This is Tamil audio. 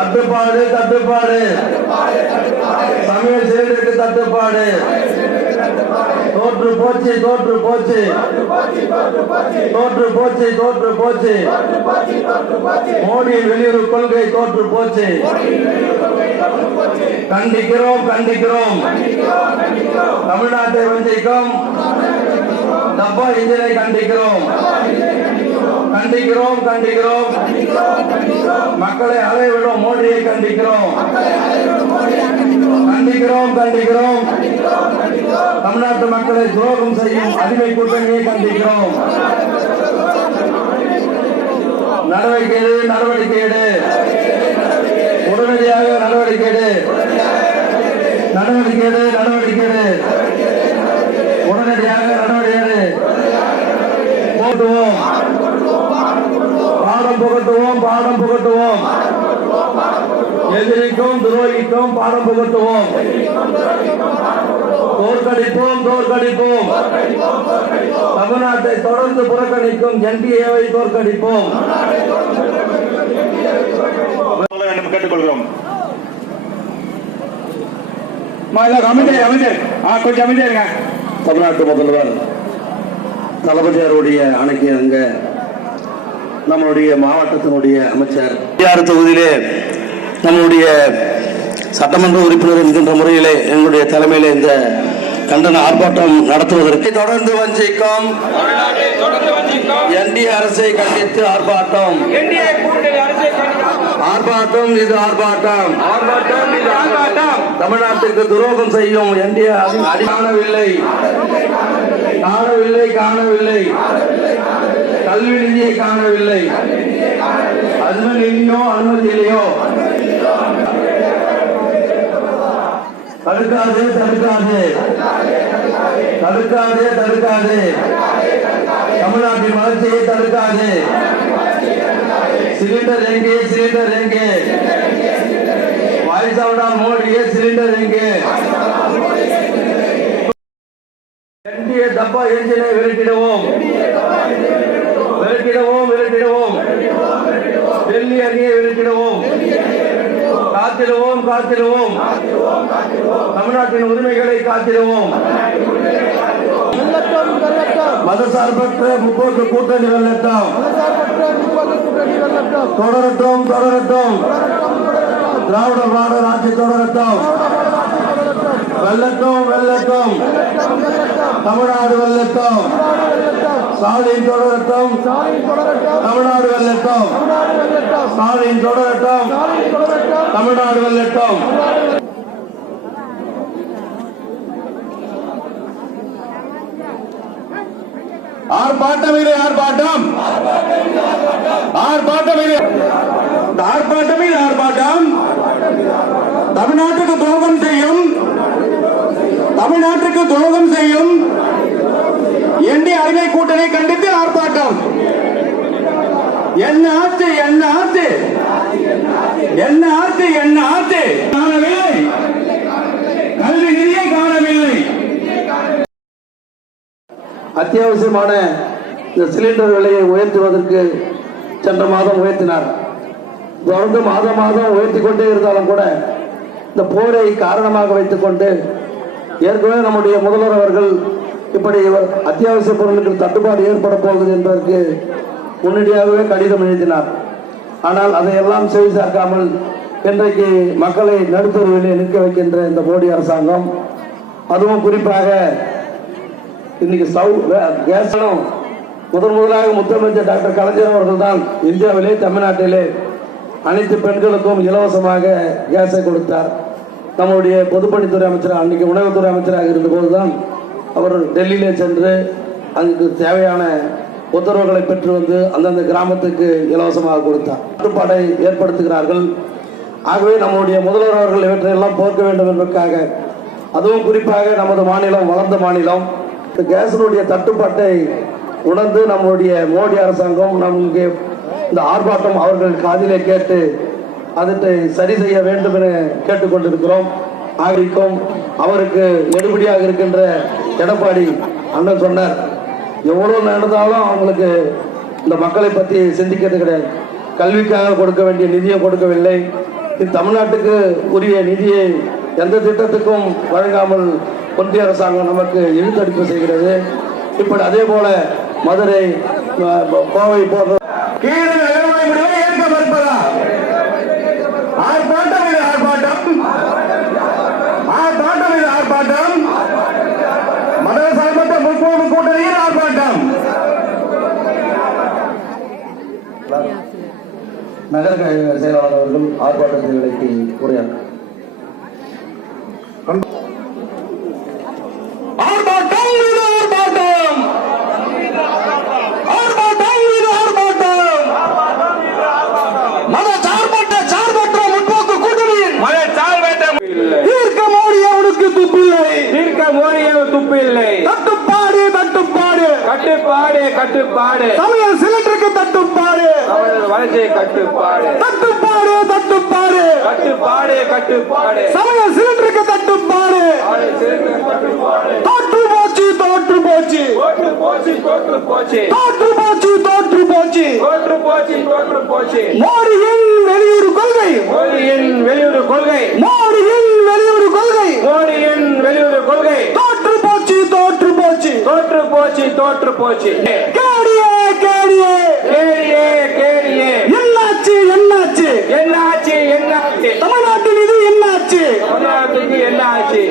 தட்டுப்பாடு தட்டுப்பாடு சமையல் சிலிண்டருக்கு தட்டுப்பாடு தோற்று போச்சு தோற்று போச்சு தோற்று போச்சு தோற்று போச்சு மோடியின் வெளியுறவு கொள்கை தோற்று போச்சு. கண்டிக்கிறோம் கண்டிக்கிறோம். தமிழ்நாட்டை வஞ்சிக்கும் டப்பா இன்ஜினை கண்டிக்கிறோம் கண்டிக்கிறோம் கண்டிக்கிறோம். மக்களை அலைவிடும் மோடியை கண்டிக்கிறோம் கண்டிக்கிறோம் கண்டிக்கிறோம். தமிழ்நாட்டு மக்களை துரோகம் செய்யும் அடிமை கூட்டணியை கண்டிக்கிறோம். நடவடிக்கை எடு நடவடிக்கை எடு உடனடியாக நடவடிக்கை எடு நடவடிக்கை எடு நடவடிக்கை எடு உடனடியாக நடவடிக்கை எடு. போட்டுவோம் பாடம் புகட்டுவோம் பாடம் புகட்டுவோம். எதிரிக்கும் துரோகிக்கும் பாடம் புகட்டுவோம். தோற்கடிப்போம் தோற்கடிப்போம். தமிழ்நாட்டை தொடர்ந்து புறக்கணிக்கும் என்டிஏவை தோற்கடிப்போம். கேட்டுக்கொள்கிறோம். தமிழ்நாட்டு முதல்வர் தளபதியாருடைய அணைக்கிணங்க நம்மளுடைய மாவட்டத்தினுடைய அமைச்சர் தொகுதியிலே நம்முடைய சட்டமன்ற உறுப்பினர் என்கின்ற முறையிலே எங்களுடைய தலைமையிலே இந்த கண்டன ஆர்ப்பாட்டம் நடத்துவதற்கு தொடர்ந்து வஞ்சிக்கும் என்டிஏ அரசை கண்டித்து ஆர்ப்பாட்டம் ஆர்ப்பாட்டம் இது ஆர்ப்பாட்டம் ஆர்ப்பாட்டம் இது ஆர்ப்பாட்டம். தமிழ்நாட்டுக்கு துரோகம் செய்யும் என்டிஏ காணவில்லை காணவில்லை காணவில்லை. கல்வி நிதியை காணவில்லை. அனுமதி இல்லையோ அனுமதி இல்லையோ தடுக்காது தடுக்காது தடுக்காது தடுக்காது. தமிழ்நாட்டின் வளர்ச்சியை தடுக்காது. சிலிண்டர் எங்கே சிலிண்டர் எங்கே வாய்ஸ் அவுட் ஆஃப் மோடியே சிலிண்டர் எங்கே. என்டிஏ டப்பா என்ஜினை விரட்டிடுவோம் விரட்டிடுவோம் விரட்டிடுவோம். டெல்லி அணியை விரட்டிடுவோம். காத்திடுவோம் காத்திடுவோம். தமிழ்நாட்டின் உரிமைகளை காத்திடுவோம். மதசார்பற்ற முற்போக்கு கூட்டணி வெள்ளட்டம் தொடரட்டும் தொடரட்டும். திராவிட மாடல் ஆட்சி தொடரட்டும். வெள்ளட்டும் வெள்ளட்டும். தமிழ்நாடு வெள்ளட்டும். ஸ்டாலின் தொடரட்டும். தமிழ்நாடு வெள்ளட்டும். ஸ்டாலின் தொடரட்டும். தமிழ்நாடு வெள்ளட்டும். ஆர்ப்பாட்டமில்லை ஆர்ப்பாட்டம் ஆர்ப்பாட்டமில்லை ஆர்ப்பாட்டமில்லை ஆர்ப்பாட்டம். தமிழ்நாட்டுக்கு துரோகம் செய்யும் தமிழ்நாட்டுக்கு துரோகம் செய்யும் என்டிஏ அடிமை கூட்டணி கண்டித்து ஆர்ப்பாட்டம். என்ன ஆச்சு என்ன ஆச்சு என்ன ஆச்சு என்ன ஆச்சு. காணவில்லை கல்வி நிதியை காணவில்லை. அத்தியாவசியமான இந்த சிலிண்டர் விலையை உயர்த்துவதற்கு சென்ற மாதம் உயர்த்தினார். தொடர்ந்து மாதம் மாதம் உயர்த்தி கொண்டே இருந்தாலும் கூட இந்த போரை காரணமாக வைத்துக் கொண்டு ஏற்கனவே நம்முடைய முதல்வர் அவர்கள் இப்படி அத்தியாவசிய பொருட்களுக்கு தட்டுப்பாடு ஏற்பட போகுது என்பதற்கு முன்னடியாகவே கடிதம் எழுதினார். ஆனால் அதையெல்லாம் செவி சாக்காமல் இன்றைக்கு மக்களை நடுத்தருவிலே நிற்க வைக்கின்ற இந்த மோடி அரசாங்கம், அதுவும் குறிப்பாக இன்னைக்கு கேஸும் முதலாக முத்தமைச்சர் டாக்டர் கலைஞர் அவர்கள் தான் இந்தியாவிலே தமிழ்நாட்டிலே அனைத்து பெண்களுக்கும் இலவசமாக கேஸை கொடுத்தார். நம்முடைய பொதுப்பணித்துறை அமைச்சர் அன்னைக்கு உணவுத்துறை அமைச்சராக இருந்தபோதுதான் அவர் டெல்லியிலே சென்று அதுக்கு தேவையான உத்தரவுகளை பெற்று வந்து அந்தந்த கிராமத்துக்கு இலவசமாக கொடுத்தார். கட்டுப்பாடை ஏற்படுத்துகிறார்கள். ஆகவே நம்முடைய முதல்வர் அவர்கள் இவற்றையெல்லாம் போக்க வேண்டும் என்பதற்காக, அதுவும் குறிப்பாக நமது மாநிலம் வளர்ந்த மாநிலம், கேஸினுடைய தட்டுப்பாட்டை உணர்ந்து நம்முடைய மோடி அரசாங்கம் நமக்கு இந்த ஆர்ப்பாட்டம் அவர்கள் காதிலே கேட்டு அதனை சரி செய்ய வேண்டும் என கேட்டுக்கொண்டிருக்கிறோம். ஆகிக்கும் அவருக்கு எடுபடியாக இருக்கின்ற எடப்பாடி அண்ணன் சொன்னார், எவ்வளவு நடந்தாலும் அவங்களுக்கு இந்த மக்களை பற்றி சிந்திக்கிறது கிடையாது. கல்விக்காக கொடுக்க வேண்டிய நிதியை கொடுக்கவில்லை, தமிழ்நாட்டுக்கு உரிய நிதியை எந்த திட்டத்துக்கும் வழங்காமல் ஒன்றிய அரசாங்கம் நமக்கு இழுத்தடிப்பு செய்கிறது. இப்படி அதே போல மதுரை, கோவை போன்ற ஏற்க மறுப்பதா? ஆர்ப்பாட்டம் இது ஆர்ப்பாட்டம், ஆர்ப்பாட்டம் இது ஆர்ப்பாட்டம், மதர சார்பற்ற முற்போக்கு கூட்டணியில் ஆர்ப்பாட்டம். நகர கழக செயலாளர் அவர்கள் ஆர்ப்பாட்டத்தை விலக்கி உரையாற்ற தட்டுப்பாடு தட்டுப்பாடு கட்டுப்பாடு கட்டுப்பாடு சமையல் சிலிண்டருக்கு தட்டுப்பாடு வளர்ச்சி கட்டுப்பாடு தட்டுப்பாடு தட்டுப்பாடு கட்டுப்பாடு கட்டுப்பாடு சமையல் சிலிண்டருக்கு தட்டுப்பாடு தோற்று போச்சு தோற்று போச்சு தோற்று போச்சு தோற்று போச்சு தோற்று போச்சு தோற்று போச்சு தோற்று போச்சு தோற்று போச்சு மோடியின் வெளியுறவு கொள்கை மோடியின் வெளியுறவு கொள்கை மோடியின் வெளியுறவு கொள்கை மோடியின் வெளியுறவு கொள்கை தோற்று போச்சு தோற்று போச்சு தோற்று போச்சு தோற்று போச்சு கேடியே கேடியே கேடியே கேடியே என்னாச்சு என்னாச்சு என்னாச்சு என்னாச்சு தமிழ்நாட்டில் இது என்னாச்சு தமிழ்நாட்டுக்கு என்னாச்சு